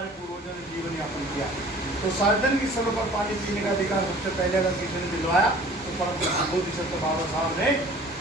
हमारे पूर्वजों ने जीवन यापन किया। तो सार्वजनिक स्थलों पर पानी पीने का अधिकार सबसे पहले अगर किसी ने दिलवाया तो परम बोधिसत्व बाबा साहब ने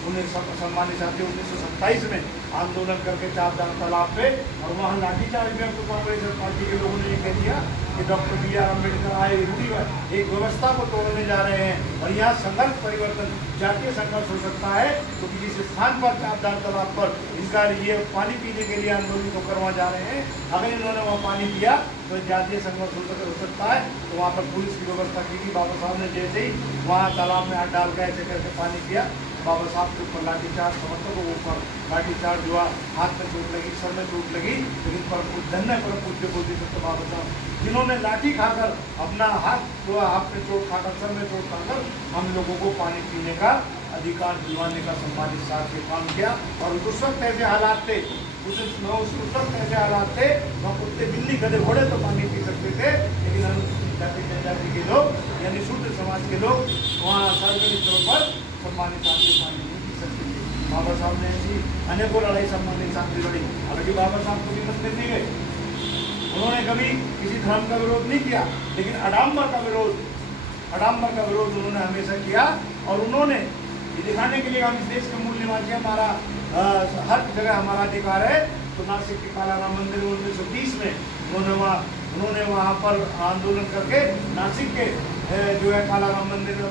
उन्हें सम्मानित साथी 1927 में आंदोलन करके चापदार तालाब पे, और वहाँ लाठीचार्ज में तो कांग्रेस पार्टी के लोगों ने ये कह दिया कि डॉक्टर B.R. अम्बेडकर आए रूढ़िवाद एक व्यवस्था को तोड़ने जा रहे हैं और यहाँ संघर्ष परिवर्तन जातीय संघर्ष हो सकता है, क्योंकि तो जिस स्थान पर चापदार तालाब पर इनका ये पानी पीने के लिए आंदोलन को करवा जा रहे हैं, अगर इन्होंने वहाँ पानी पिया तो जातीय संघर्ष हो सकता है। तो वहाँ पर पुलिस की व्यवस्था की थी। बाबा साहब ने जैसे ही वहाँ तालाब में हाथ डाल के ऐसे करके पानी पिया, बाबा साहब के ऊपर लाठीचार्ज, समर्थकों के ऊपर लाठीचार्ज हुआ, हाथ में चोट लगी, सर में चोट लगी, लेकिन धन्य परम पूज्य बोधिसत्व बाबा साहब जिन्होंने लाठी खाकर अपना हाथ में चोट खाकर, सर में चोट खाकर हम लोगों को पानी पीने का अधिकार दिलवाने का सम्मानित साथ से काम किया। और उस वक्त ऐसे हालात थे, उस वक्त ऐसे हालात थे, वहाँ कुत्ते बिल्ली गधे घोड़े तो पानी पी सकते थे, लेकिन अनुसूचित जाति जनजाति के लोग यानी शूद्र समाज के लोग वहाँ सार्वजनिक तौर पर सम्मानित साथ से पानी नहीं पी सकते थे। बाबा साहब ने ऐसी अनेकों लड़ाई सम्मानित साथ से लड़ी। हालांकि बाबा साहब को भी मंदिर नहीं गए, उन्होंने कभी किसी धर्म का विरोध नहीं किया, लेकिन आडंबर का विरोध उन्होंने हमेशा किया। और उन्होंने ये दिखाने के लिए हम इस देश के मूल निवासी, हमारा हर जगह हमारा अधिकार है। तो नासिक के कालाराम मंदिर में 1930 में उन्होंने वहाँ पर आंदोलन करके नासिक के जो है कालाराम मंदिर में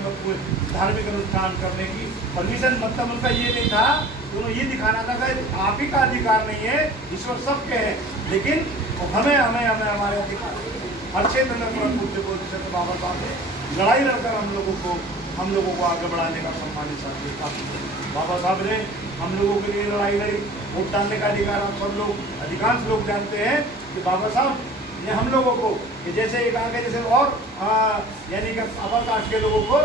धार्मिक अनुष्ठान करने की परमिशन, मतलब उनका ये नहीं था, उन्होंने ये दिखाना था कि आप ही का अधिकार नहीं है, ईश्वर सबके है, लेकिन हमें हमारे अधिकार हर क्षेत्र में परम पूज्य बोधिसत्व बाबा साहब ने लड़ाई लड़कर हम लोगों को आगे बढ़ाने का सम्मानित साथी था। बाबा साहब ने हम लोगों के लिए लड़ाई लड़ी। वोट डालने का अधिकार आप सब लोग, अधिकांश लोग जानते हैं कि बाबा साहब ने हम लोगों को कि जैसे एक आगे जैसे और यानी कि अपर कास्ट के लोगों को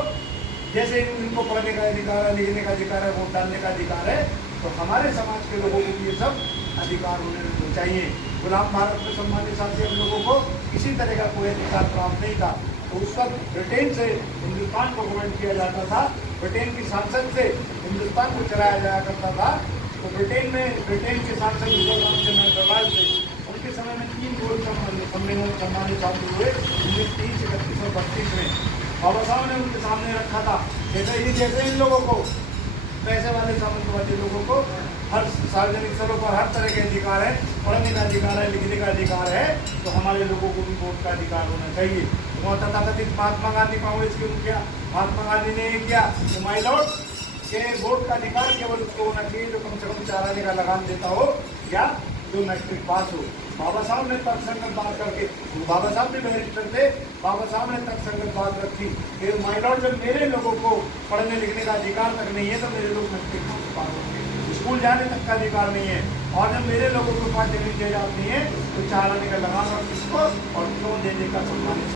जैसे इनको पढ़ने का अधिकार है, लिखने का अधिकार है, वोट डालने का अधिकार है, तो हमारे समाज के लोगों को ये सब अधिकार होने चाहिए। गुलाम भारत में सम्मानित साथी हम लोगों को किसी तरह का कोई अधिकार प्राप्त नहीं था। तो उस वक्त ब्रिटेन से हिंदुस्तान को गवर्न किया जाता था, ब्रिटेन की सांसद से हिंदुस्तान को चलाया जाया करता था। तो ब्रिटेन के सांसद थे, उनके समय में 3 गोल्ड सम्मेलन सम्मानित साथी हुए 1930, 31 और 32 में। बाबा साहब ने उनके सामने रखा था जैसे इन लोगों को, पैसे वाले सामंतवादी लोगों को हर सार्वजनिक स्थलों पर हर तरह के अधिकार है, पढ़ने का अधिकार है, लिखने का अधिकार है, तो हमारे लोगों को भी वोट का अधिकार होना चाहिए। तो तथाकथित महात्मा गांधी कांग्रेस के मुखिया महात्मा गांधी ने ये किया कि माय लॉर्ड के वोट का अधिकार केवल उसको होना चाहिए जो कम से कम 4 आने का लगान देता हो या जो मैट्रिक पास हो। बाबा साहब ने तर्कसंगत बात करके, बाबा साहब भी बैरिस्टर थे, बाबा साहब ने तर्कसंगत बात रखी कि माय लॉर्ड जब मेरे लोगों को पढ़ने लिखने का अधिकार तक नहीं है तो मेरे लोग मैट्रिक पास होंगे, स्कूल जाने तक का अधिकार नहीं है, और जब मेरे लोगों को पास देने की इजाजत नहीं है तो 4 आने का लगान और किसको और क्यों देने का सम्मान